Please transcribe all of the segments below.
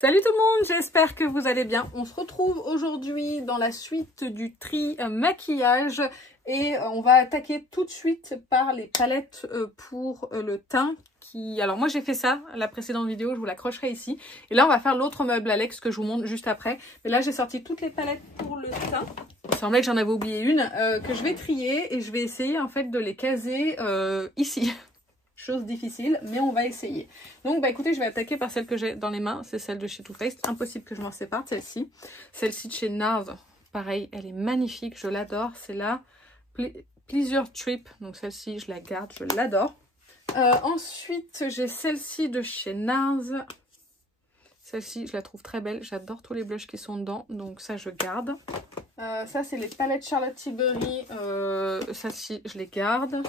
Salut tout le monde, j'espère que vous allez bien. On se retrouve aujourd'hui dans la suite du tri maquillage et on va attaquer tout de suite par les palettes pour le teint. Alors moi j'ai fait ça, la précédente vidéo, je vous l'accrocherai ici. Et là on va faire l'autre meuble Alex que je vous montre juste après. Mais là j'ai sorti toutes les palettes pour le teint. Il semblait que j'en avais oublié une que je vais trier et je vais essayer en fait de les caser ici. Chose difficile, mais on va essayer. Donc bah écoutez, je vais attaquer par celle que j'ai dans les mains, c'est celle de chez Too Faced. Impossible que je m'en sépare, celle-ci. Celle-ci de chez NARS, pareil, elle est magnifique, je l'adore. C'est la Pleasure Trip, donc celle-ci je la garde, je l'adore. Ensuite j'ai celle-ci de chez NARS. Celle-ci je la trouve très belle, j'adore tous les blushs qui sont dedans, donc ça je garde. Ça c'est les palettes Charlotte Tilbury, celle-ci je les garde.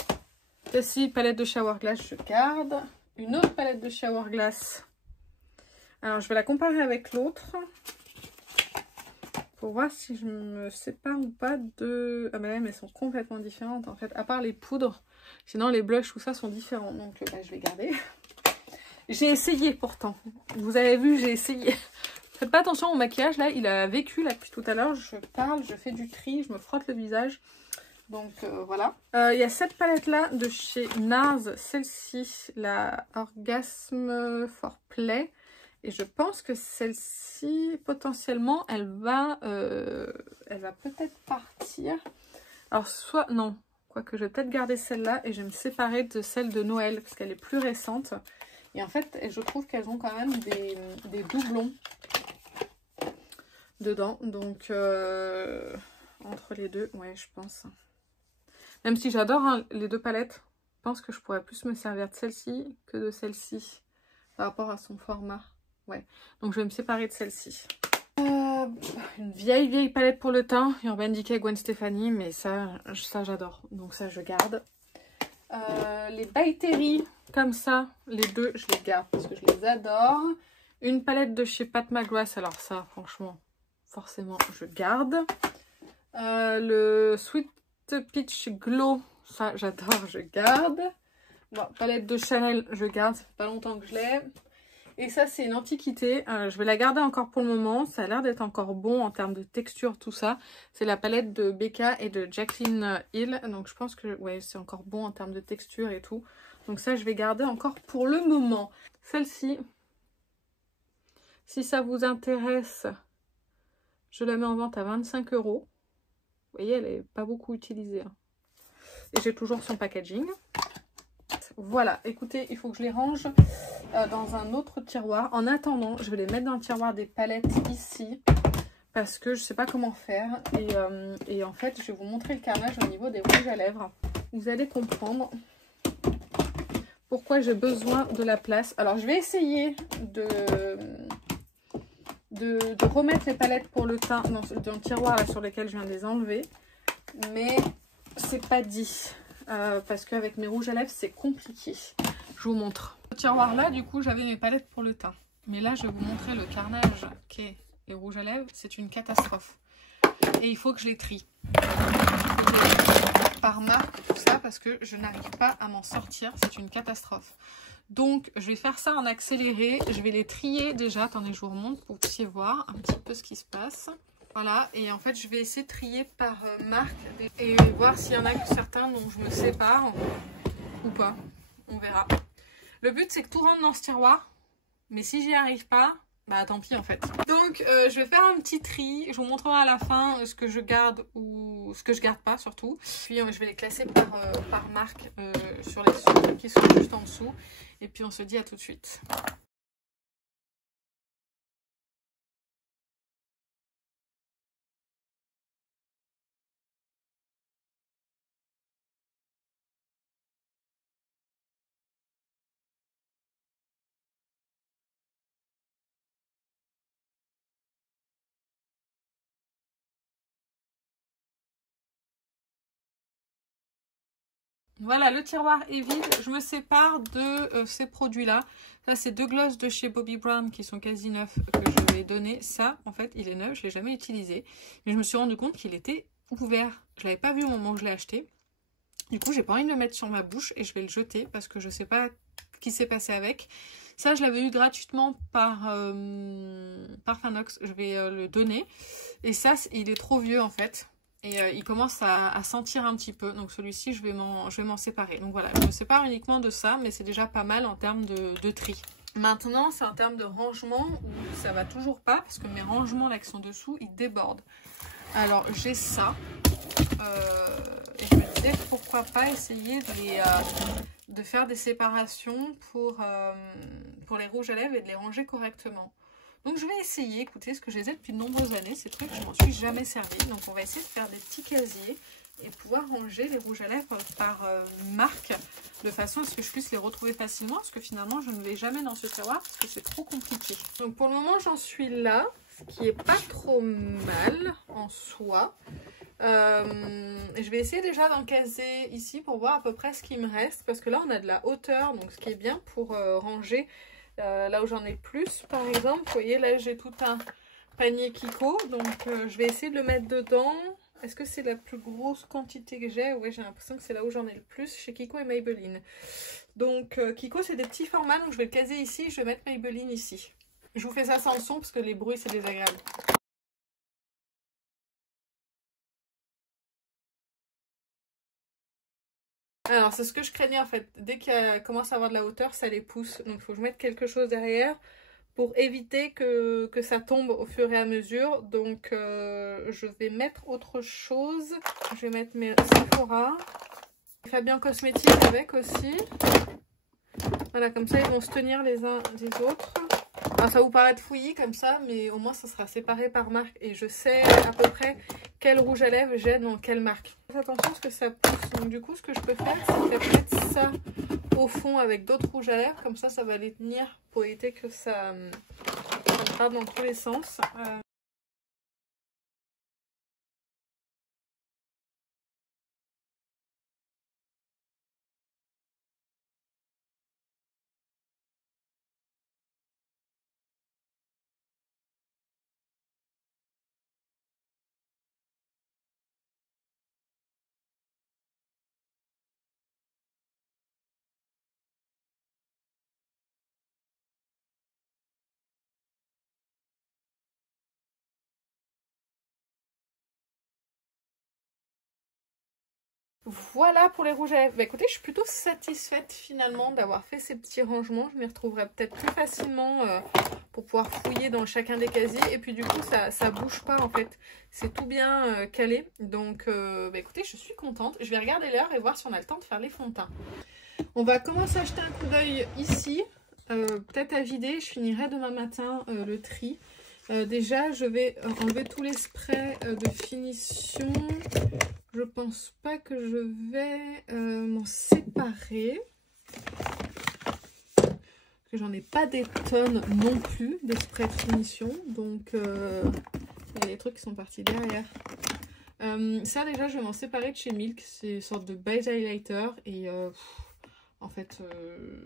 Celle-ci, palette de Shower Glass, je garde. Une autre palette de Shower Glass. Alors, je vais la comparer avec l'autre. Pour voir si je me sépare ou pas de... Ah bah là, mais elles sont complètement différentes en fait. À part les poudres. Sinon, les blushs, tout ça sont différents. Donc, bah, je vais garder. J'ai essayé pourtant. Vous avez vu, j'ai essayé. Faites pas attention au maquillage. Là, il a vécu là depuis tout à l'heure. Je parle, je fais du tri, je me frotte le visage. Donc voilà. Il y a cette palette là de chez NARS, celle-ci, la Orgasme for Play. Et je pense que celle-ci, potentiellement, elle va peut-être partir. Alors soit, non, quoique je vais peut-être garder celle-là et je vais me séparer de celle de Noël parce qu'elle est plus récente. Et en fait, je trouve qu'elles ont quand même des doublons dedans. Donc entre les deux, ouais, je pense. Même si j'adore hein, les deux palettes, je pense que je pourrais plus me servir de celle-ci que de celle-ci par rapport à son format. Ouais, donc je vais me séparer de celle-ci. Une vieille palette pour le teint, Urban Decay Gwen Stefani, mais ça j'adore. Donc ça je garde. Les By Terry, comme ça, les deux je les garde parce que je les adore. Une palette de chez Pat McGrath, alors ça franchement, forcément je garde. Le Sweet Peach Glow, ça j'adore, je garde. Bon, palette de Chanel, je garde, ça fait pas longtemps que je l'ai. Et ça c'est une antiquité, je vais la garder encore pour le moment, ça a l'air d'être encore bon en termes de texture, tout ça. C'est la palette de Becca et de Jaclyn Hill, donc je pense que ouais, c'est encore bon en termes de texture et tout. Donc ça je vais garder encore pour le moment. Celle-ci, si ça vous intéresse, je la mets en vente à 25 €. Vous voyez, elle n'est pas beaucoup utilisée. Hein. Et j'ai toujours son packaging. Voilà, écoutez, il faut que je les range dans un autre tiroir. En attendant, je vais les mettre dans le tiroir des palettes ici. Parce que je ne sais pas comment faire. Et en fait, je vais vous montrer le carnage au niveau des rouges à lèvres. Vous allez comprendre pourquoi j'ai besoin de la place. Alors, je vais essayer de remettre les palettes pour le teint dans le tiroir là, sur lequel je viens de les enlever, mais c'est pas dit parce qu'avec mes rouges à lèvres c'est compliqué. Je vous montre le tiroir là, du coup j'avais mes palettes pour le teint, mais là je vais vous montrer le carnage qu'est les rouges à lèvres. C'est une catastrophe et il faut que je les trie par marque, tout ça, parce que je n'arrive pas à m'en sortir. C'est une catastrophe. Donc, je vais faire ça en accéléré. Je vais les trier déjà. Attendez, je vous remonte pour que vous puissiez voir un petit peu ce qui se passe. Voilà. Et en fait, je vais essayer de trier par marque et voir s'il y en a certains dont je me sépare ou pas. On verra. Le but, c'est que tout rentre dans ce tiroir. Mais si j'y arrive pas, bah tant pis en fait. Donc, je vais faire un petit tri. Je vous montrerai à la fin ce que je garde ou ce que je garde pas surtout. Puis, je vais les classer par marque sur les trucs qui sont juste en dessous. Et puis on se dit à tout de suite. Voilà, le tiroir est vide. Je me sépare de ces produits-là. Ça, c'est deux glosses de chez Bobbi Brown qui sont quasi neufs que je vais donner. Ça, en fait, il est neuf. Je ne l'ai jamais utilisé. Mais je me suis rendu compte qu'il était ouvert. Je ne l'avais pas vu au moment où je l'ai acheté. Du coup, j'ai pas envie de le mettre sur ma bouche et je vais le jeter parce que je ne sais pas ce qui s'est passé avec. Ça, je l'avais eu gratuitement par Fanox. Je vais le donner. Et ça, il est trop vieux en fait. Et il commence à sentir un petit peu. Donc celui-ci, je vais m'en séparer. Donc voilà, je me sépare uniquement de ça, mais c'est déjà pas mal en termes de tri. Maintenant, c'est en termes de rangement où ça va toujours pas, parce que mes rangements là qui sont dessous, ils débordent. Alors j'ai ça. Et je me disais pourquoi pas essayer de faire des séparations pour les rouges à lèvres et de les ranger correctement. Donc je vais essayer, écoutez, ce que je les ai depuis de nombreuses années, ces trucs, je m'en suis jamais servi. Donc on va essayer de faire des petits casiers et pouvoir ranger les rouges à lèvres par marque, de façon à ce que je puisse les retrouver facilement, parce que finalement je ne vais jamais dans ce tiroir, parce que c'est trop compliqué. Donc pour le moment j'en suis là, ce qui est pas trop mal en soi. Je vais essayer déjà d'en caser ici pour voir à peu près ce qui me reste, parce que là on a de la hauteur, donc ce qui est bien pour ranger là où j'en ai le plus. Par exemple, vous voyez là j'ai tout un panier Kiko, donc je vais essayer de le mettre dedans. Est-ce que c'est la plus grosse quantité que j'ai? Oui, j'ai l'impression que c'est là où j'en ai le plus chez Kiko et Maybelline. Donc Kiko c'est des petits formats, donc je vais le caser ici, je vais mettre Maybelline ici. Je vous fais ça sans le son parce que les bruits c'est désagréable. Alors, c'est ce que je craignais en fait. Dès qu'il commence à avoir de la hauteur, ça les pousse. Donc, il faut que je mette quelque chose derrière pour éviter que ça tombe au fur et à mesure. Donc, je vais mettre autre chose. Je vais mettre mes Sephora. Fabien Cosmétique avec aussi. Voilà, comme ça, ils vont se tenir les uns des autres. Alors, ça va vous paraître fouillis comme ça, mais au moins, ça sera séparé par marque. Et je sais à peu près quel rouge à lèvres j'ai dans quelle marque. Faites attention parce que ça pousse. Donc du coup, ce que je peux faire, c'est mettre ça au fond avec d'autres rouges à lèvres. Comme ça va les tenir pour éviter que ça parte dans tous les sens. Voilà pour les rouges à lèvres. Bah, écoutez, je suis plutôt satisfaite finalement d'avoir fait ces petits rangements. Je m'y retrouverai peut-être plus facilement pour pouvoir fouiller dans chacun des casiers. Et puis du coup, ça bouge pas en fait. C'est tout bien calé. Donc bah, écoutez, je suis contente. Je vais regarder l'heure et voir si on a le temps de faire les fonds de teint. On va commencer à jeter un coup d'œil ici. Peut-être à vider. Je finirai demain matin le tri. Déjà, je vais enlever tous les sprays de finition. Je pense pas que je vais m'en séparer. Parce que j'en ai pas des tonnes non plus, des sprays de finition. Donc, il y a des trucs qui sont partis derrière. Ça, déjà, je vais m'en séparer de chez Milk. C'est une sorte de base highlighter. Et en fait,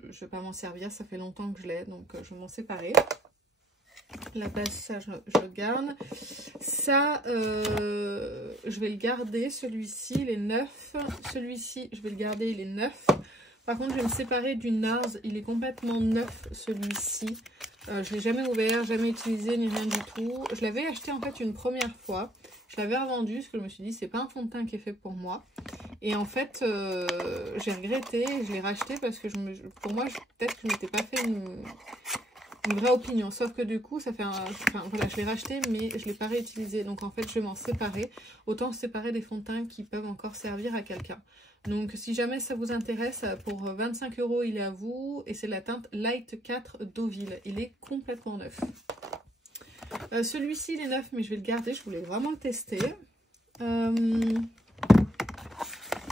je vais pas m'en servir. Ça fait longtemps que je l'ai. Donc, je vais m'en séparer. La base, ça je le garde. Ça, je vais le garder. Celui-ci, il est neuf. Celui-ci, je vais le garder, il est neuf. Par contre, je vais me séparer du NARS. Il est complètement neuf, celui-ci. Je ne l'ai jamais ouvert, jamais utilisé, ni rien du tout. Je l'avais acheté en fait une première fois. Je l'avais revendu parce que je me suis dit, c'est pas un fond de teint qui est fait pour moi. Et en fait, j'ai regretté. Je l'ai racheté parce que pour moi, peut-être que je m'étais pas fait une vraie opinion, sauf que du coup ça fait voilà, je l'ai racheté mais je l'ai pas réutilisé, donc en fait je vais m'en séparer. Autant se séparer des fonds de teint qui peuvent encore servir à quelqu'un. Donc si jamais ça vous intéresse, pour 25 € il est à vous, et c'est la teinte Light 4 Deauville. Il est complètement neuf. Celui-ci il est neuf mais je vais le garder, je voulais vraiment le tester.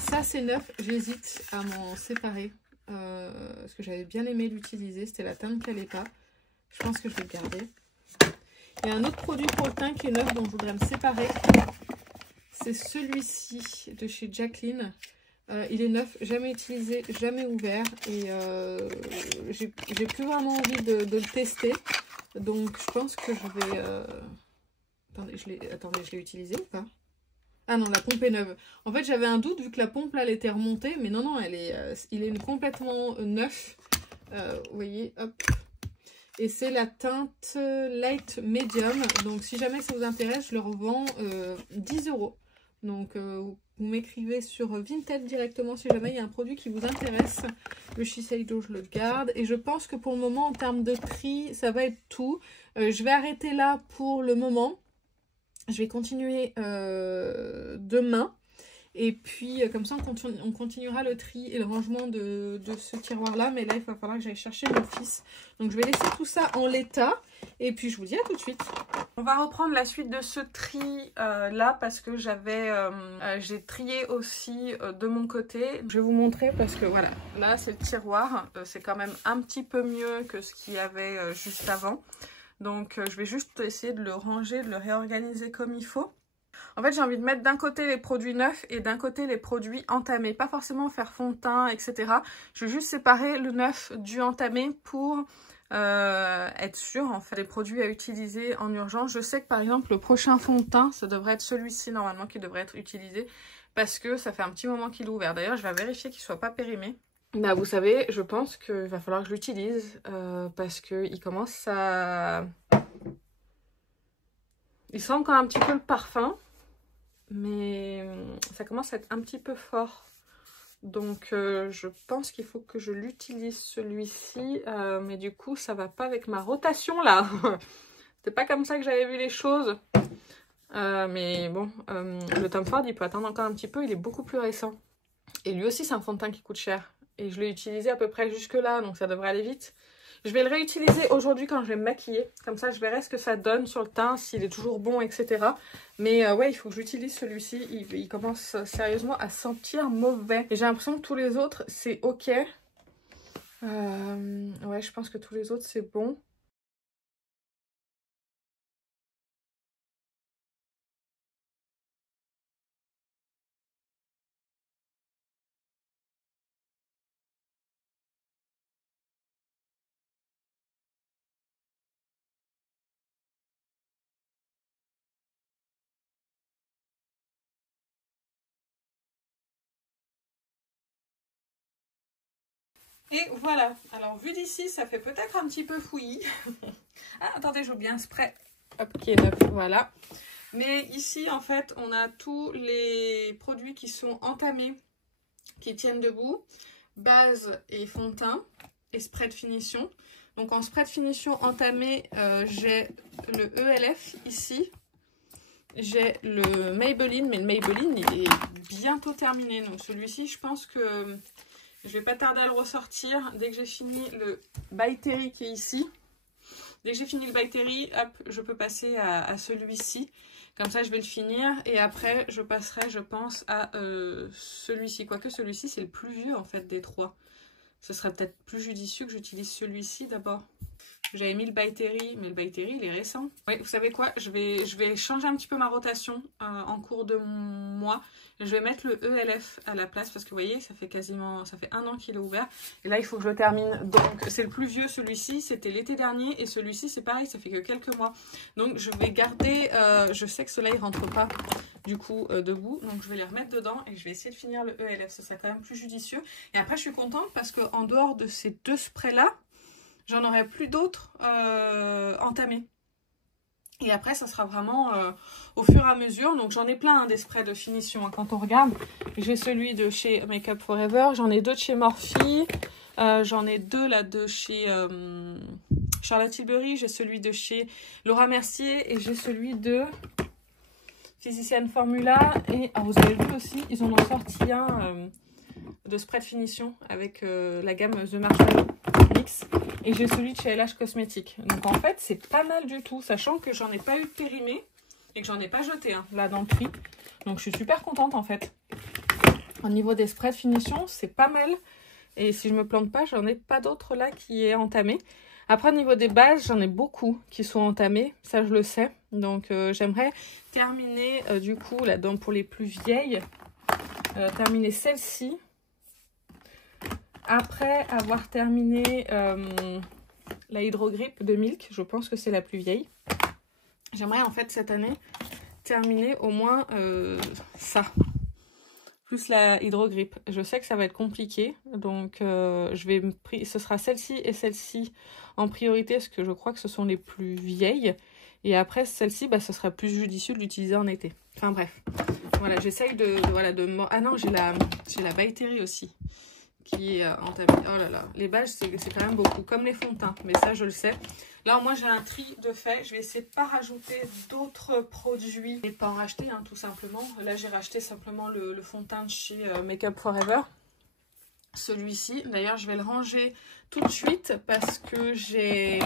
Ça c'est neuf, j'hésite à m'en séparer parce que j'avais bien aimé l'utiliser, c'était la teinte Calepa. Je pense que je vais le garder. Il y a un autre produit pour le teint qui est neuf dont je voudrais me séparer. C'est celui-ci de chez Jacqueline. Il est neuf, jamais utilisé, jamais ouvert. Et j'ai plus vraiment envie de le tester. Donc je pense que je vais... Attendez, je l'ai utilisé ou pas? Ah non, la pompe est neuve. En fait, j'avais un doute vu que la pompe là, elle était remontée. Mais non, non, il est complètement neuf. Vous voyez, hop. Et c'est la teinte Light Medium. Donc si jamais ça vous intéresse, je le revends 10 €. Donc vous m'écrivez sur Vinted directement si jamais il y a un produit qui vous intéresse. Le Shiseido, je le garde. Et je pense que pour le moment, en termes de prix, ça va être tout. Je vais arrêter là pour le moment. Je vais continuer demain. Et puis, comme ça, on continuera le tri et le rangement de ce tiroir-là. Mais là, il va falloir que j'aille chercher mon fils. Donc, je vais laisser tout ça en l'état. Et puis, je vous dis à tout de suite. On va reprendre la suite de ce tri là parce que j'ai trié aussi de mon côté. Je vais vous montrer parce que voilà, là, c'est le tiroir. C'est quand même un petit peu mieux que ce qu'il y avait juste avant. Donc, je vais juste essayer de le ranger, de le réorganiser comme il faut. En fait, j'ai envie de mettre d'un côté les produits neufs et d'un côté les produits entamés. Pas forcément faire fond de teint, etc. Je vais juste séparer le neuf du entamé pour être sûr, en fait, des produits à utiliser en urgence. Je sais que, par exemple, le prochain fond de teint, ça devrait être celui-ci, normalement, qui devrait être utilisé. Parce que ça fait un petit moment qu'il est ouvert. D'ailleurs, je vais vérifier qu'il ne soit pas périmé. Bah, vous savez, je pense qu'il va falloir que je l'utilise. Parce qu'il commence à... Il sent encore un petit peu le parfum. Mais ça commence à être un petit peu fort. Donc je pense qu'il faut que je l'utilise celui-ci. Mais du coup ça va pas avec ma rotation là. C'était pas comme ça que j'avais vu les choses. Mais bon, le Tom Ford il peut attendre encore un petit peu. Il est beaucoup plus récent. Et lui aussi c'est un fond de teint qui coûte cher. Et je l'ai utilisé à peu près jusque là. Donc ça devrait aller vite. Je vais le réutiliser aujourd'hui quand je vais me maquiller. Comme ça, je verrai ce que ça donne sur le teint, s'il est toujours bon, etc. Mais ouais, il faut que j'utilise celui-ci. Il commence sérieusement à sentir mauvais. Et j'ai l'impression que tous les autres, c'est ok. Ouais, je pense que tous les autres, c'est bon. Et voilà, alors vu d'ici, ça fait peut-être un petit peu fouillis. Ah, attendez, j'ai oublié un spray. Hop, qui est neuf, voilà. Mais ici, en fait, on a tous les produits qui sont entamés, qui tiennent debout. Base et fond de teint et spray de finition. Donc en spray de finition entamé, j'ai le ELF ici. J'ai le Maybelline, mais le Maybelline, il est bientôt terminé. Donc celui-ci, je pense que... je vais pas tarder à le ressortir dès que j'ai fini le By Terry qui est ici. Dès que j'ai fini le By Terry, hop, je peux passer à celui-ci. Comme ça, je vais le finir. Et après, je passerai, je pense, à celui-ci. Quoique celui-ci, c'est le plus vieux, en fait, des trois. Ce serait peut-être plus judicieux que j'utilise celui-ci d'abord. J'avais mis le By Terry, mais le By Terry, il est récent. Oui, vous savez quoi, je vais changer un petit peu ma rotation en cours de mois. Je vais mettre le ELF à la place parce que vous voyez, ça fait 1 an qu'il est ouvert. Et là, il faut que je le termine. Donc, c'est le plus vieux, celui-ci. C'était l'été dernier. Et celui-ci, c'est pareil, ça fait que quelques mois. Donc, je vais garder... je sais que ceux-là, ils ne rentrent pas du coup debout. Donc, je vais les remettre dedans et je vais essayer de finir le ELF. Ça sera quand même plus judicieux. Et après, je suis contente parce qu'en dehors de ces deux sprays-là, j'en aurai plus d'autres entamés. Et après, ça sera vraiment au fur et à mesure. Donc, j'en ai plein des sprays de finition. Hein, quand on regarde, j'ai celui de chez Make Up For Ever. J'en ai deux de chez Morphe. J'en ai deux là de chez Charlotte Tilbury. J'ai celui de chez Laura Mercier. Et j'ai celui de Physician Formula. Et vous avez vu aussi, ils en ont sorti un de spray de finition avec la gamme The Marshmallow Mix. Et j'ai celui de chez LH Cosmetics. Donc en fait, c'est pas mal du tout. Sachant que j'en ai pas eu de périmé. Et que j'en ai pas jeté là dans le tri. Donc je suis super contente en fait. Au niveau des sprays de finition, c'est pas mal. Et si je me plante pas, j'en ai pas d'autres là qui est entamé. Après au niveau des bases, j'en ai beaucoup qui sont entamés. Ça je le sais. Donc j'aimerais terminer du coup là-dedans pour les plus vieilles. Terminer celle-ci. Après avoir terminé la Hydro Grip de Milk, je pense que c'est la plus vieille. J'aimerais en fait cette année terminer au moins ça. plus la Hydro Grip. Je sais que ça va être compliqué, donc ce sera celle-ci et celle-ci en priorité, parce que je crois que ce sont les plus vieilles. Et après, celle-ci, bah, ce sera plus judicieux de l'utiliser en été. Enfin bref, voilà, j'essaye Ah non, j'ai la By Terry aussi, qui est entamée. Oh là là, les bâches, c'est quand même beaucoup, comme les fonds de teint, mais ça, je le sais. Là, moi, j'ai un tri de fait. Je vais essayer de ne pas rajouter d'autres produits et pas en racheter, hein, tout simplement. Là, j'ai racheté simplement le fond de teint de chez Make Up For Ever. Celui-ci, d'ailleurs, je vais le ranger tout de suite parce que j'ai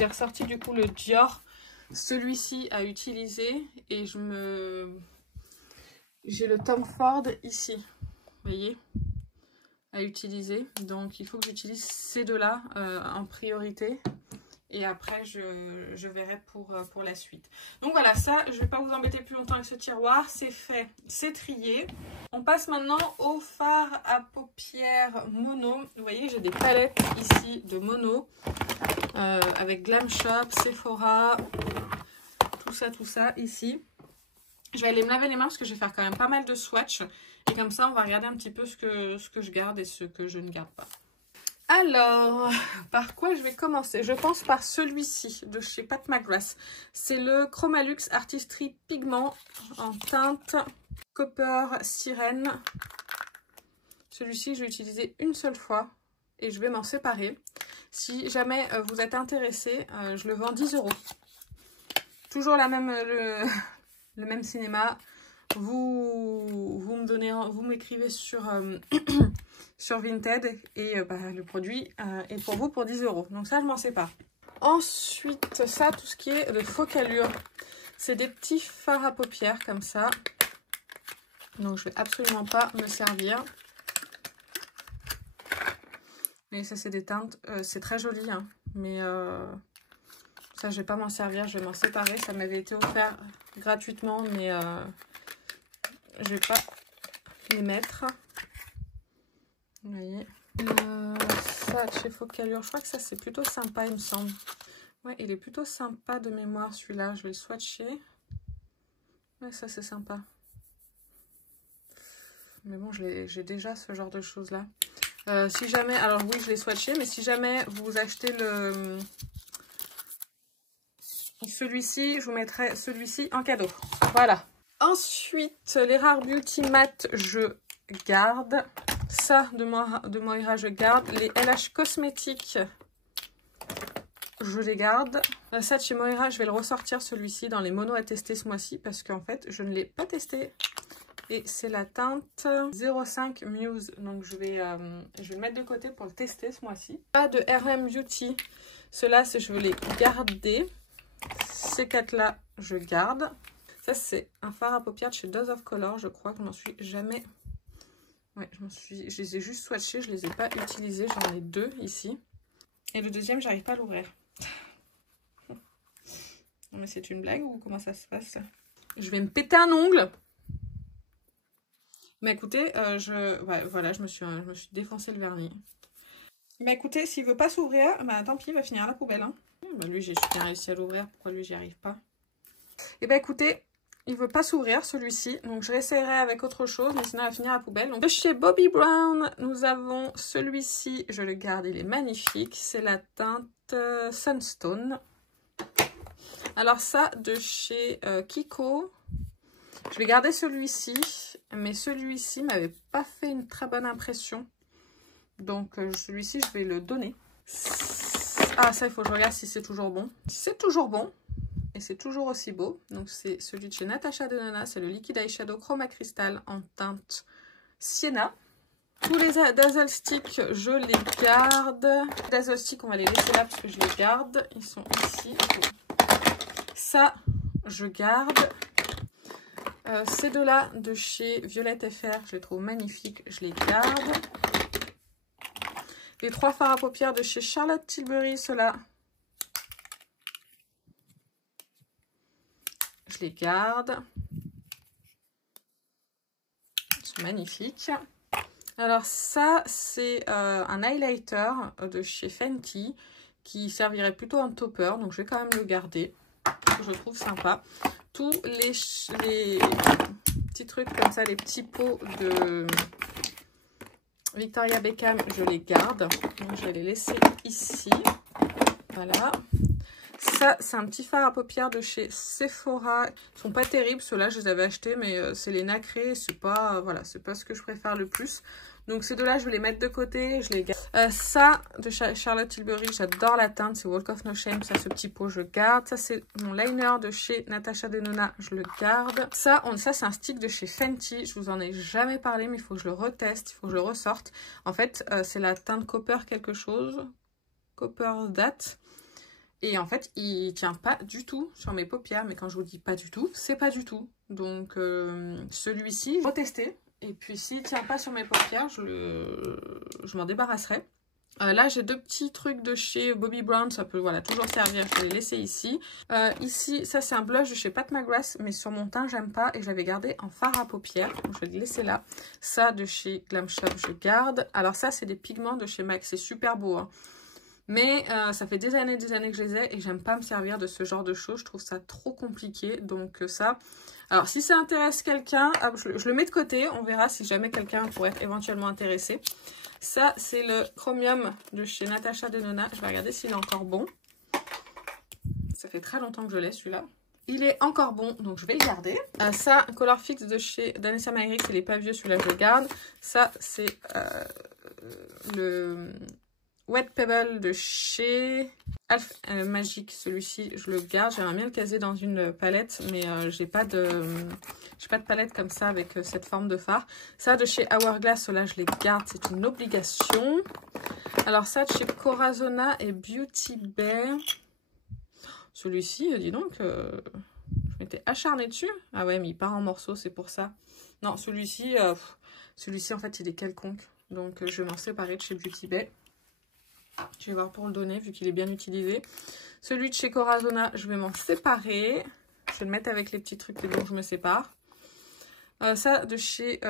ressorti du coup le Dior. Celui-ci à utiliser et j'ai le Tom Ford ici, vous voyez, à utiliser. Donc, il faut que j'utilise ces deux-là en priorité. Et après, je verrai pour la suite. Donc voilà, ça, je ne vais pas vous embêter plus longtemps avec ce tiroir. C'est fait, c'est trié. On passe maintenant au fard à paupières mono. Vous voyez, j'ai des palettes ici de mono. Avec Glam Shop, Sephora, tout ça ici. Je vais aller me laver les mains parce que je vais faire quand même pas mal de swatch. Et comme ça, on va regarder un petit peu ce que je garde et ce que je ne garde pas. Alors, par quoi je vais commencer? Je pense par celui-ci de chez Pat McGrath. C'est le Chromalux Artistry Pigment en teinte Copper Sirène. Celui-ci, je vais l'utiliser une seule fois et je vais m'en séparer. Si jamais vous êtes intéressé, je le vends 10 €. Toujours le même cinéma. Vous m'écrivez sur sur Vinted et le produit est pour vous pour 10 €. Donc ça, je m'en sépare. Ensuite, ça, tout ce qui est de Focallure. C'est des petits fards à paupières comme ça. Donc je vais absolument pas me servir. Mais ça, c'est des teintes. C'est très joli, hein, mais ça, je vais pas m'en servir. Je vais m'en séparer. Ça m'avait été offert gratuitement, mais je vais pas les mettre. Vous voyez, ça chez Focallure, je crois que ça c'est plutôt sympa, il me semble. Ouais, il est plutôt sympa de mémoire celui-là. Je vais le swatcher. Ouais, ça c'est sympa. Mais bon, j'ai déjà ce genre de choses là. Si jamais, alors oui, je l'ai swatché, mais si jamais vous achetez celui-ci, je vous mettrai celui-ci en cadeau. Voilà. Ensuite, les Rare Beauty Matte, je garde. Ça, de Moira, je garde. Les LH Cosmétiques, je les garde. Ça, de chez Moira, je vais le ressortir, celui-ci, dans les monos à tester ce mois-ci, parce qu'en fait, je ne l'ai pas testé. Et c'est la teinte 05 Muse. Donc, je vais le mettre de côté pour le tester ce mois-ci. Pas de RM Beauty. Ceux-là, je vais les garder. Ces quatre-là, je garde. Ça, c'est un fard à paupières de chez Dose of Color. Je crois que je m'en suis jamais... Ouais, je les ai juste swatchés, je les ai pas utilisés. J'en ai deux ici. Et le deuxième, j'arrive pas à l'ouvrir. Non, mais c'est une blague ou comment ça se passe? Je vais me péter un ongle. Mais écoutez, ouais, voilà, je me suis défoncé le vernis. Mais écoutez, s'il veut pas s'ouvrir, bah tant pis, il va finir à la poubelle. Hein. Bah, lui, j'ai bien réussi à l'ouvrir. Pourquoi lui, j'y arrive pas? Et bah écoutez, il veut pas s'ouvrir celui-ci, donc je réessayerai avec autre chose, mais sinon il va finir à la poubelle. Donc, de chez Bobbi Brown, nous avons celui-ci, je le garde, il est magnifique. C'est la teinte Sunstone. Alors ça, de chez Kiko, je vais garder celui-ci, mais celui-ci m'avait pas fait une très bonne impression. Donc celui-ci, je vais le donner. Ah, ça, il faut que je regarde si c'est toujours bon. C'est toujours bon. Et c'est toujours aussi beau. Donc c'est celui de chez Natasha Denona. C'est le Liquid Eyeshadow Chroma Crystal en teinte Sienna. Tous les Dazzle Stick, je les garde. Les Dazzle Stick, on va les laisser là parce que je les garde. Ils sont ici. Ça, je garde. Ces deux-là de chez Violette FR, je les trouve magnifiques. Je les garde. Les trois fards à paupières de chez Charlotte Tilbury, ceux-là, je les garde. C'est magnifique. Alors ça, c'est un highlighter de chez Fenty qui servirait plutôt en topper. Donc je vais quand même le garder. Je trouve sympa. Tous les petits trucs comme ça, les petits pots de Victoria Beckham, je les garde. Donc, je vais les laisser ici. Voilà. Ça, c'est un petit fard à paupières de chez Sephora. Ils sont pas terribles, ceux-là, je les avais achetés, mais c'est les nacrés. C'est pas, voilà, c'est pas ce que je préfère le plus. Donc, ces deux-là, je vais les mettre de côté. Je les garde. Ça, de Charlotte Tilbury, j'adore la teinte. C'est Walk of No Shame. Ça, ce petit pot, je garde. Ça, c'est mon liner de chez Natasha Denona. Je le garde. Ça c'est un stick de chez Fenty. Je vous en ai jamais parlé, mais il faut que je le reteste. Il faut que je le ressorte. En fait, c'est la teinte Copper quelque chose. Copper Date. Et en fait, il tient pas du tout sur mes paupières. Mais quand je vous dis pas du tout, c'est pas du tout. Donc, celui-ci, je vais retester. Et puis, s'il tient pas sur mes paupières, je m'en débarrasserai. Là, j'ai deux petits trucs de chez Bobbi Brown. Ça peut voilà, toujours servir. Je vais les laisser ici. Ici, ça, c'est un blush de chez Pat McGrath. Mais sur mon teint, j'aime pas. Et je l'avais gardé en fard à paupières. Donc, je vais le laisser là. Ça, de chez Glam Shop, je garde. Alors, ça, c'est des pigments de chez MAC. C'est super beau, hein. Mais ça fait des années que je les ai et j'aime pas me servir de ce genre de choses. Je trouve ça trop compliqué. Donc ça... Alors si ça intéresse quelqu'un, je le mets de côté. On verra si jamais quelqu'un pourrait être éventuellement intéressé. Ça, c'est le Chromium de chez Natasha Denona. Je vais regarder s'il est encore bon. Ça fait très longtemps que je l'ai celui-là. Il est encore bon, donc je vais le garder. Ça, un Color Fix de chez Danessa Myricks. Il n'est pas vieux, celui-là je le garde. Ça, c'est le... Wet Pebble de chez Alf Magic, celui-ci je le garde, j'aimerais bien le caser dans une palette, mais j'ai pas de palette comme ça avec cette forme de fard. Ça de chez Hourglass, ceux-là je les garde, c'est une obligation. Alors ça de chez Corazona et Beauty Bay, celui-ci, dis donc, je m'étais acharnée dessus. Ah ouais, mais il part en morceaux, c'est pour ça. Non, celui-ci en fait il est quelconque, donc je vais m'en séparer de chez Beauty Bay. Je vais voir pour le donner vu qu'il est bien utilisé. Celui de chez Corazona, je vais m'en séparer. Je vais le mettre avec les petits trucs dont je me sépare. Ça de chez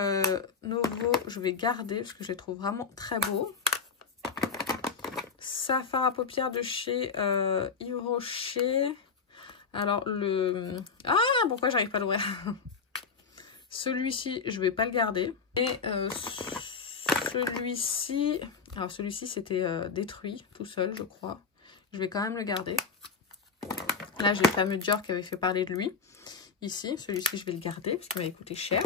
Novo, je vais garder parce que je les trouve vraiment très beaux. Ça, fard à paupières de chez Yves Rocher. Alors le... Ah, pourquoi j'arrive pas à l'ouvrir? Celui-ci, je vais pas le garder. Et celui-ci... Alors celui-ci c'était détruit tout seul je crois. Je vais quand même le garder. Là j'ai le fameux Dior qui avait fait parler de lui. Ici, celui-ci je vais le garder parce qu'il m'a coûté cher.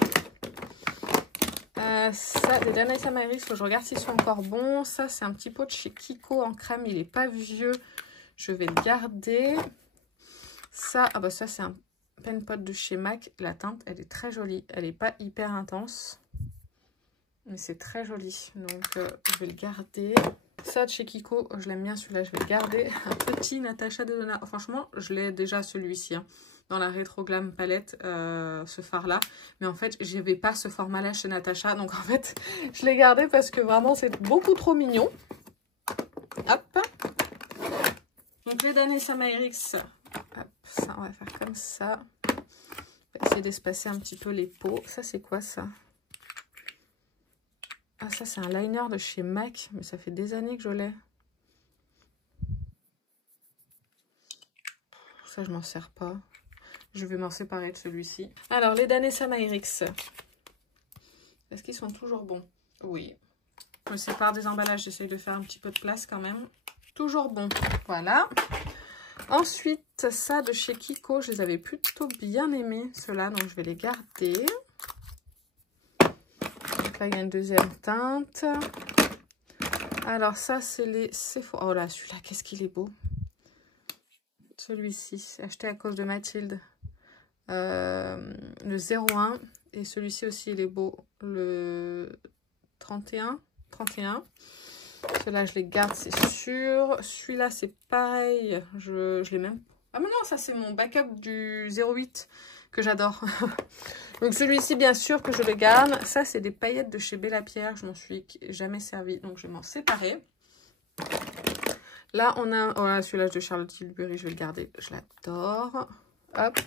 Ça, des Danessa Myricks, faut que je regarde s'ils sont encore bons. Ça c'est un petit pot de chez Kiko en crème, il n'est pas vieux. Je vais le garder. Ça, ah bah ça c'est un pen pot de chez MAC. La teinte elle est très jolie. Elle n'est pas hyper intense. Mais c'est très joli, donc je vais le garder. Ça de chez Kiko, je l'aime bien celui-là, je vais le garder. Un petit Natasha Denona. Franchement, je l'ai déjà celui-ci, hein, dans la Retro Glam palette, ce fard-là. Mais en fait, je n'avais pas ce format-là chez Natasha. Donc en fait, je l'ai gardé parce que vraiment, c'est beaucoup trop mignon. Hop. Donc les Danessa Myricks. Hop, ça, on va faire comme ça. On va essayer d'espacer un petit peu les pots. Ça, c'est quoi ça? Ah, ça, c'est un liner de chez MAC, mais ça fait des années que je l'ai. Ça, je m'en sers pas. Je vais m'en séparer de celui-ci. Alors, les Danessa Myricks. Est-ce qu'ils sont toujours bons? Oui. Je me sépare des emballages, j'essaye de faire un petit peu de place quand même. Toujours bon. Voilà. Ensuite, ça de chez Kiko, je les avais plutôt bien aimés, ceux-là, donc je vais les garder. Là, il y a une deuxième teinte. Alors, ça, c'est les Sephora. Oh là, celui-là, qu'est-ce qu'il est beau. Celui-ci, acheté à cause de Mathilde. Le 01. Et celui-ci aussi, il est beau. Le 31. Ceux-là, je les garde, c'est sûr. Celui-là, c'est pareil. Je l'ai même... Ah, mais non, ça, c'est mon backup du 08 que j'adore. Donc celui-ci, bien sûr que je le garde. Ça, c'est des paillettes de chez Bella Pierre. Je m'en suis jamais servi, donc je vais m'en séparer. Là, on a... Voilà, celui-là de Charlotte Tilbury, je vais le garder. Je l'adore. Hop.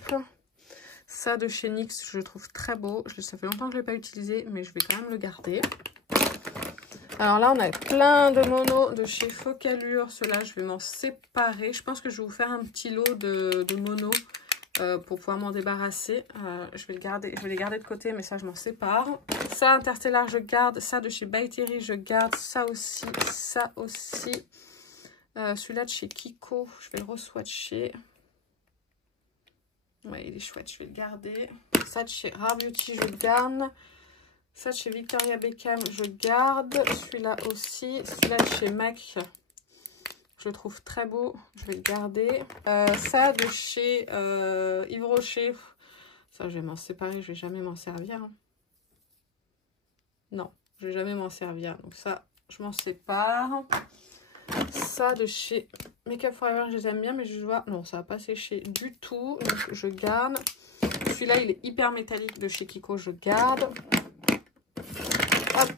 Ça, de chez NYX, je le trouve très beau. Ça fait longtemps que je ne l'ai pas utilisé, mais je vais quand même le garder. Alors là, on a plein de monos de chez Focallure. Ceux-là, je vais m'en séparer. Je pense que je vais vous faire un petit lot de monos pour pouvoir m'en débarrasser. Je vais les garder de côté, mais ça, je m'en sépare. Ça, Interstellar, je garde. Ça, de chez By Terry, je garde. Ça aussi, ça aussi. Celui-là de chez Kiko, je vais le re-swatcher. Ouais, il est chouette, je vais le garder. Ça de chez Rare Beauty, je garde. Ça de chez Victoria Beckham, je garde. Celui-là aussi. Celui-là de chez MAC, je le trouve très beau, je vais le garder. Ça de chez Yves Rocher, ça je vais m'en séparer, je vais jamais m'en servir. Hein. Non, je vais jamais m'en servir, donc ça je m'en sépare. Ça de chez Make Up For Ever, je les aime bien, mais je vois, non ça va pas sécher du tout, donc je garde. Celui-là il est hyper métallique de chez Kiko, je garde. Hop.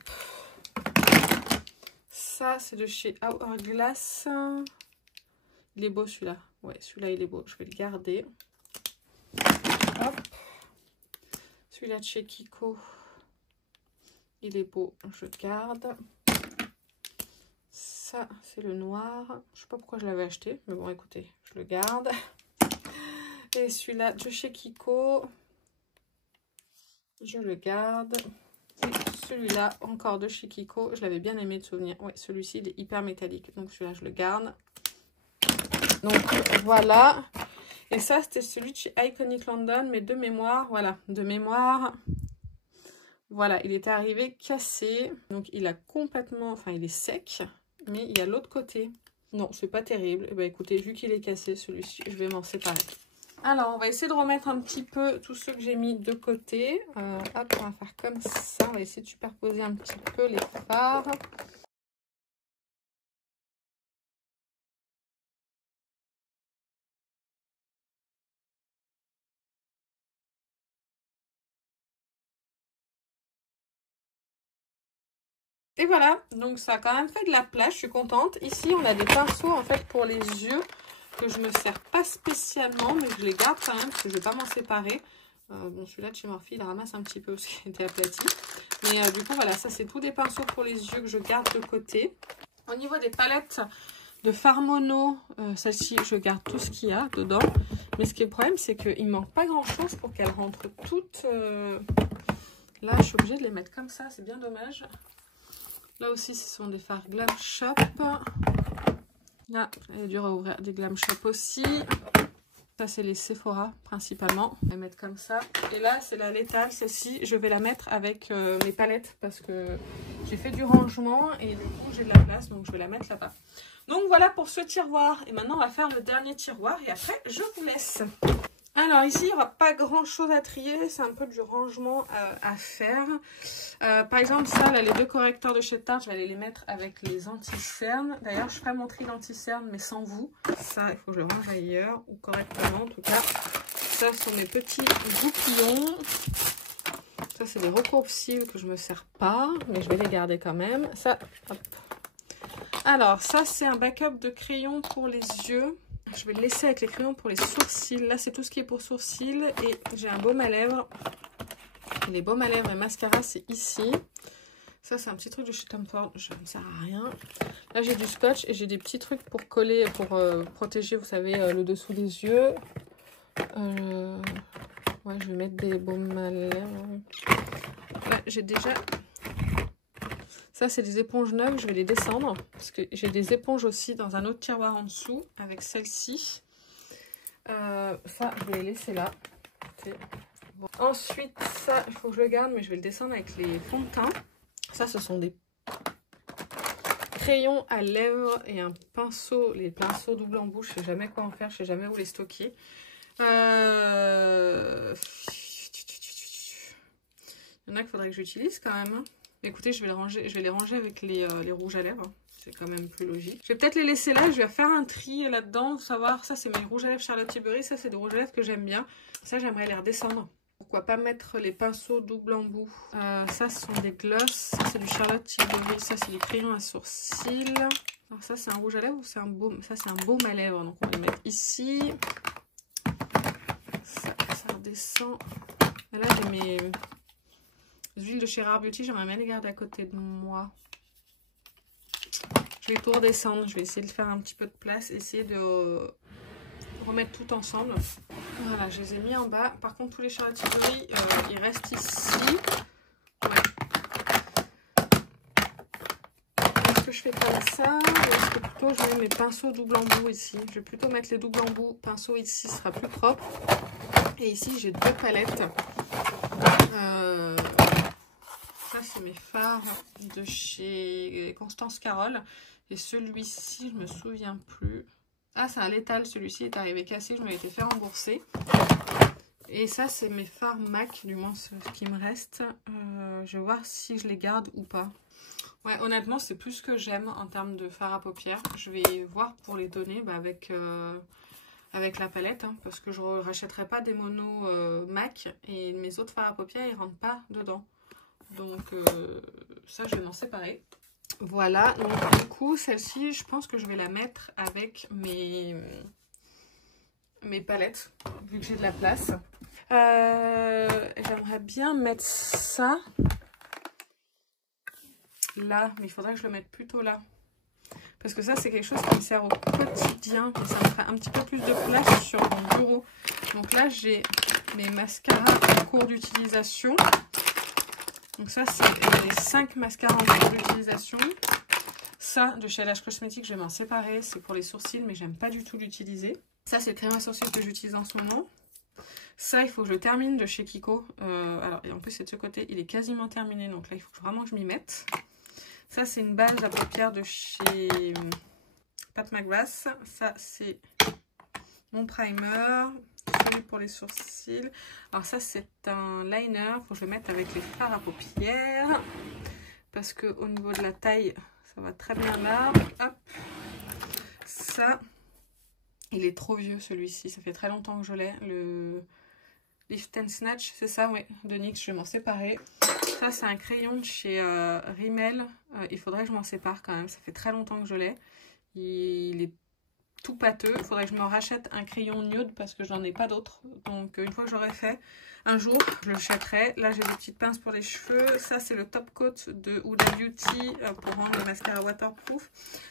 Ça, c'est de chez Hourglass. Il est beau celui-là. Ouais, celui-là, il est beau. Je vais le garder. Hop. Celui-là de chez Kiko. Il est beau. Je garde. Ça, c'est le noir. Je sais pas pourquoi je l'avais acheté. Mais bon, écoutez, je le garde. Et celui-là de chez Kiko. Je le garde. Et celui-là, encore de chez Kiko, je l'avais bien aimé de souvenir. Ouais, celui-ci, il est hyper métallique. Donc celui-là, je le garde. Donc voilà. Et ça, c'était celui de chez Iconic London, mais de mémoire, voilà, de mémoire. Voilà, il est arrivé cassé. Donc il a complètement, enfin il est sec, mais il y a l'autre côté. Non, c'est pas terrible. Et ben écoutez, vu qu'il est cassé, celui-ci, je vais m'en séparer. Alors, on va essayer de remettre un petit peu tous ceux que j'ai mis de côté. Hop, on va faire comme ça. On va essayer de superposer un petit peu les fards. Et voilà, donc ça a quand même fait de la place, je suis contente. Ici, on a des pinceaux en fait pour les yeux que je me sers pas spécialement, mais je les garde quand même parce que je vais pas m'en séparer. Bon, celui-là de chez Morphe, il ramasse un petit peu parce qu'il était aplati. Mais du coup, voilà, ça c'est tous des pinceaux pour les yeux que je garde de côté. Au niveau des palettes de fard mono, celle-ci, je garde tout ce qu'il y a dedans. Mais ce qui est le problème, c'est qu'il ne manque pas grand-chose pour qu'elles rentrent toutes. Là, je suis obligée de les mettre comme ça, c'est bien dommage. Là aussi, ce sont des fards Glam Shop. Là, elle est dure à ouvrir, des Glam Shop aussi. Ça, c'est les Sephora principalement. Je vais mettre comme ça. Et là, c'est la Létale. Celle-ci, je vais la mettre avec mes palettes parce que j'ai fait du rangement et du coup, j'ai de la place. Donc, je vais la mettre là-bas. Donc, voilà pour ce tiroir. Et maintenant, on va faire le dernier tiroir et après, je vous laisse. Alors ici, il n'y aura pas grand chose à trier, c'est un peu du rangement à faire. Par exemple, ça, là, les deux correcteurs de chez Tarte, je vais aller les mettre avec les anti-cernes. D'ailleurs, je ferai mon tri d'anti-cernes, mais sans vous. Ça, il faut que je le range ailleurs, ou correctement en tout cas. Ça, ce sont mes petits goupillons. Ça, c'est des recourbe-cils que je ne me sers pas, mais je vais les garder quand même. Ça, hop. Alors, ça, c'est un backup de crayon pour les yeux. Je vais le laisser avec les crayons pour les sourcils. Là, c'est tout ce qui est pour sourcils. Et j'ai un baume à lèvres. Les baumes à lèvres et mascara, c'est ici. Ça, c'est un petit truc de chez Tom Ford. Ça ne me sert à rien. Là, j'ai du scotch et j'ai des petits trucs pour coller, pour protéger, vous savez, le dessous des yeux. Ouais, je vais mettre des baumes à lèvres. Là, j'ai déjà... Ça, c'est des éponges neuves, je vais les descendre. Parce que j'ai des éponges aussi dans un autre tiroir en dessous, avec celle-ci. Ça, je vais les laisser là. Bon. Ensuite, ça, il faut que je le garde, mais je vais le descendre avec les fonds de teint. Ça, ce sont des crayons à lèvres et un pinceau. Les pinceaux double en bouche, je ne sais jamais quoi en faire, je ne sais jamais où les stocker. Il y en a qu'il faudrait que j'utilise quand même. Écoutez, je vais les ranger avec les rouges à lèvres. C'est quand même plus logique. Je vais peut-être les laisser là. Je vais faire un tri là-dedans. Savoir, ça c'est mes rouges à lèvres Charlotte Tilbury. Ça c'est des rouges à lèvres que j'aime bien. Ça j'aimerais les redescendre. Pourquoi pas mettre les pinceaux double embout. Ça ce sont des gloss. Ça c'est du Charlotte Tilbury. Ça c'est du crayon à sourcils. Alors ça c'est un rouge à lèvres ou c'est un baume? Ça c'est un baume à lèvres. Donc on va le mettre ici. Ça redescend. Et là j'ai mes... Les huiles de chez Rare Beauty, j'aimerais bien les garder à côté de moi. Je vais tout redescendre. Je vais essayer de faire un petit peu de place. Essayer de remettre tout ensemble. Voilà, je les ai mis en bas. Par contre, tous les charrettis de riz, ils restent ici. Ouais. Est-ce que je fais comme ça ou est-ce que plutôt je mets mes pinceaux double embout ici? Je vais plutôt mettre les double embouts pinceaux ici, ce sera plus propre. Et ici, j'ai 2 palettes. Ça, c'est mes fards de chez Constance Carole. Et celui-ci, je me souviens plus. Ah, c'est un létal. Celui-ci est arrivé cassé. Je m'avais été fait rembourser. Et ça, c'est mes fards MAC, du moins ce qui me reste. Je vais voir si je les garde ou pas. Ouais, honnêtement, c'est plus ce que j'aime en termes de fard à paupières. Je vais voir pour les donner avec la palette, hein, parce que je ne rachèterai pas des monos MAC et mes autres fards à paupières, ils ne rentrent pas dedans. Donc, ça, je vais m'en séparer. Voilà, donc du coup, celle-ci, je pense que je vais la mettre avec mes palettes, vu que j'ai de la place. J'aimerais bien mettre ça là, mais il faudrait que je le mette plutôt là. Parce que ça, c'est quelque chose qui me sert au quotidien, et ça me ferait un petit peu plus de place sur mon bureau. Donc là, j'ai mes mascaras en cours d'utilisation. Donc ça, c'est les 5 mascaras en cours d'utilisation. Ça, de chez LH Cosmétiques, je vais m'en séparer. C'est pour les sourcils, mais j'aime pas du tout l'utiliser. Ça, c'est le crème à sourcils que j'utilise en ce moment. Ça, il faut que je le termine de chez Kiko. Alors, et en plus, c'est de ce côté, il est quasiment terminé. Donc là, il faut vraiment que je m'y mette. Ça, c'est une base à paupières de chez Pat McGrath. Ça, c'est mon primer. Celui pour les sourcils. Alors ça, c'est un liner. Il faut que je le mette avec les fards à paupières. Parce qu'au niveau de la taille, ça va très bien là. Hop. Ça, il est trop vieux celui-ci. Ça fait très longtemps que je l'ai. Le Lift and Snatch, c'est ça, oui, de NYX. Je vais m'en séparer. Ça, c'est un crayon de chez Rimmel. Il faudrait que je m'en sépare quand même. Ça fait très longtemps que je l'ai. Il est tout pâteux. Il faudrait que je me rachète un crayon nude parce que je n'en ai pas d'autres. Donc, une fois que j'aurai fait, un jour, je le jetterai. Là, j'ai des petites pinces pour les cheveux. Ça, c'est le top coat de Huda Beauty pour rendre le mascara waterproof.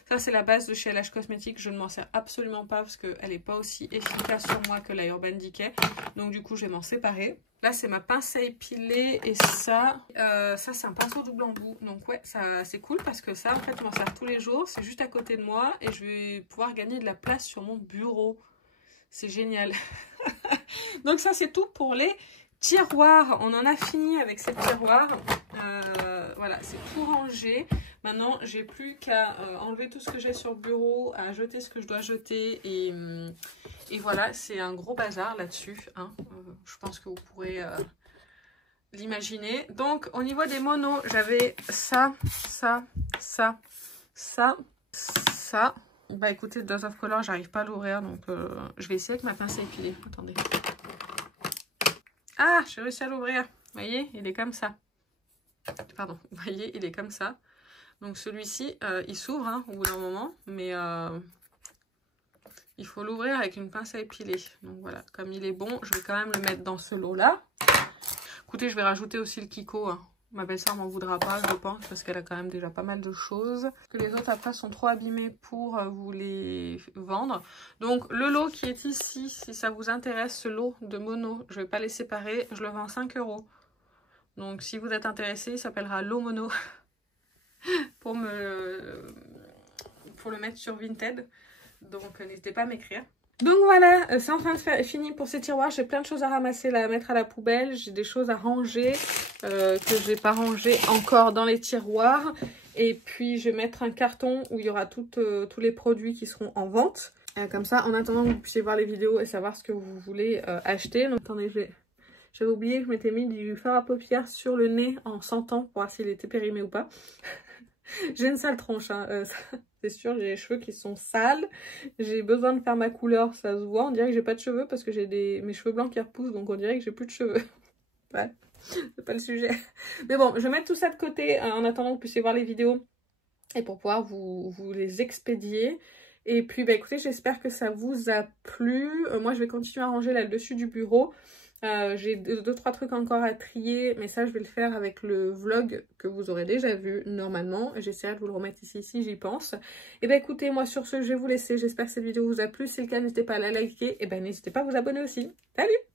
Ça, c'est la base de chez LH Cosmétiques. Je ne m'en sers absolument pas parce qu'elle n'est pas aussi efficace sur moi que la Urban Decay. Donc, du coup, je vais m'en séparer. Là, c'est ma pince à épiler et ça, c'est un pinceau double embout. Donc ouais, ça c'est cool parce que ça, en fait, je m'en sers tous les jours. C'est juste à côté de moi et je vais pouvoir gagner de la place sur mon bureau. C'est génial. Donc ça, c'est tout pour les tiroirs. On en a fini avec ces tiroirs. Voilà, c'est tout rangé. Maintenant, j'ai plus qu'à enlever tout ce que j'ai sur le bureau, à jeter ce que je dois jeter et voilà, c'est un gros bazar là-dessus. Hein. Je pense que vous pourrez l'imaginer. Donc, au niveau des monos, j'avais ça, ça, ça, ça, ça. Bah écoutez, Dose of Color, j'arrive pas à l'ouvrir, donc je vais essayer avec ma pince à épiler. Attendez. Ah, j'ai réussi à l'ouvrir. Vous voyez, il est comme ça. Pardon, vous voyez, il est comme ça. Donc celui-ci, il s'ouvre hein, au bout d'un moment, mais il faut l'ouvrir avec une pince à épiler. Donc voilà, comme il est bon, je vais quand même le mettre dans ce lot-là. Écoutez, je vais rajouter aussi le Kiko. Hein. Ma belle-sœur m'en voudra pas, je pense, parce qu'elle a quand même déjà pas mal de choses. Que les autres après sont trop abîmés pour vous les vendre. Donc le lot qui est ici, si ça vous intéresse, ce lot de mono, je vais pas les séparer, je le vends 5 €. Donc si vous êtes intéressé, il s'appellera lot mono pour le mettre sur Vinted. Donc n'hésitez pas à m'écrire. Donc voilà, c'est enfin fini pour ces tiroirs. J'ai plein de choses à ramasser, à mettre à la poubelle. J'ai des choses à ranger que j'ai pas rangées encore dans les tiroirs. Et puis je vais mettre un carton où il y aura tous les produits qui seront en vente. Comme ça, en attendant que vous puissiez voir les vidéos et savoir ce que vous voulez acheter. Donc attendez, j'avais oublié que je m'étais mis du fard à paupières sur le nez en sentant pour voir s'il était périmé ou pas. J'ai une sale tronche, hein. C'est sûr, j'ai les cheveux qui sont sales. J'ai besoin de faire ma couleur, ça se voit. On dirait que j'ai pas de cheveux parce que j'ai mes cheveux blancs qui repoussent, donc on dirait que j'ai plus de cheveux. Ouais, c'est pas le sujet. Mais bon, je vais mettre tout ça de côté en attendant que vous puissiez voir les vidéos et pour pouvoir vous les expédier. Et puis, bah écoutez, j'espère que ça vous a plu. Moi, je vais continuer à ranger là le dessus du bureau. J'ai 2-3 trucs encore à trier, mais ça je vais le faire avec le vlog que vous aurez déjà vu normalement. J'essaierai de vous le remettre ici si j'y pense. Et ben écoutez, moi sur ce je vais vous laisser. J'espère que cette vidéo vous a plu. Si c'est le cas, n'hésitez pas à la liker. Et ben n'hésitez pas à vous abonner aussi. Salut!